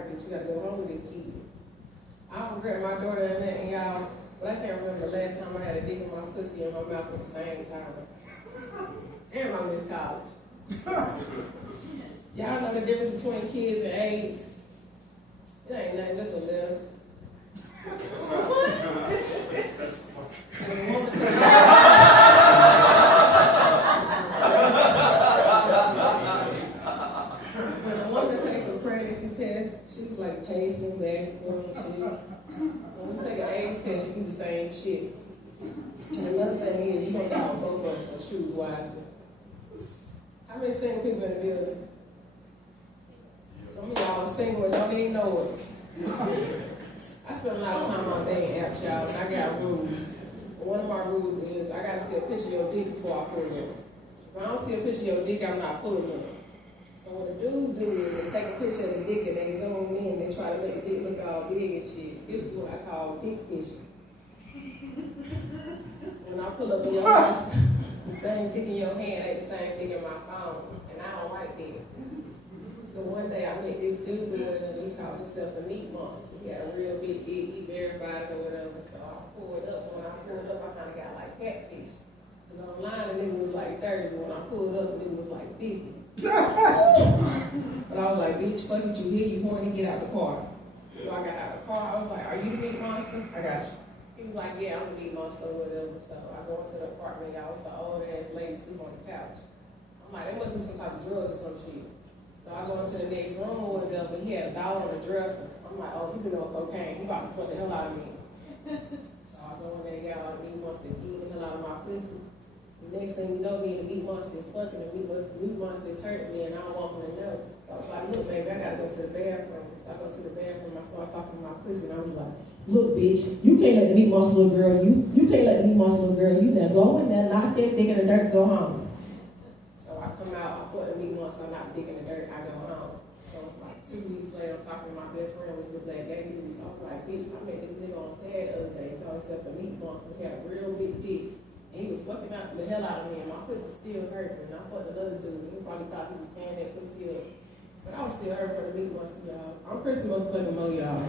right, bitch, you gotta go home with this kid. I don't regret my daughter and that, and y'all, but I can't remember the last time I had a dick in my pussy and my mouth at the same time. And I missed college. Y'all know the difference between kids and AIDS? It ain't nothing, just a little. When a woman takes a pregnancy test, she's like pacing back and forth and shit. When we take an AIDS test, you do the same shit. And another thing is, you don't know both of us, so choose wisely. How many single people in the building? Some of y'all are single and don't even know it. I spend a lot of time on dating apps, y'all, and I got rules. One of my rules is I gotta see a picture of your dick before I pull it. If I don't see a picture of your dick, I'm not pulling it. So what the dudes do is they take a picture of the dick and they zoom in, they try to make the dick look all big and shit. This is what I call dick fishing. When I pull up in your house, the same dick in your hand ain't the same dick in my phone, and I don't like that. So one day I met this dude and he called himself the meat monster. He had a real big dick, he verified it or whatever. So I pulled up. When I pulled up, I kind of got like catfish. Because online the nigga was like 30, but when I pulled up, the nigga was like 50. But I was like, bitch, fuck it, you here, you horny, get out the car. So I got out the car, I was like, are you the meat monster? I got you. He was like, yeah, I'm the meat monster or whatever. So I go into the apartment, y'all, it's an old ass lady sleep on the couch. I'm like, there must be some type of drugs or some shit. So I go into the next room or whatever, he had a dollar on the dresser. I'm like, oh, you been on cocaine, he about to fuck the hell out of me. So I go in there, y'all, the meat monster is eating the hell out of my pussy. The next thing you know, me and the meat monster is fucking, and the meat monster is hurting me, and I don't want him to know. So I was like, look, baby, I gotta go to the bathroom. So I go to the bathroom, I start talking to my pussy, and I was like, look, bitch, you can't let the meat monster little girl you can't let the meat monster little girl you. Now go in there, knock that dick in the dirt, go home. So I come out, I put the meat monster, I knock the dick in the dirt, I go home. So like 2 weeks later, I'm talking to my best friend, which is the black gay dude. So I'm like, bitch, I met this nigga on TAG the other day, he called himself the meat monster. He had a real big dick. And he was fucking out the hell out of me, and my pussy still hurt. And I fucked another dude. He probably thought he was tearing that pussy up. But I was still hurt for the meat monster, y'all. I'm Christy motherfucking Mo, y'all.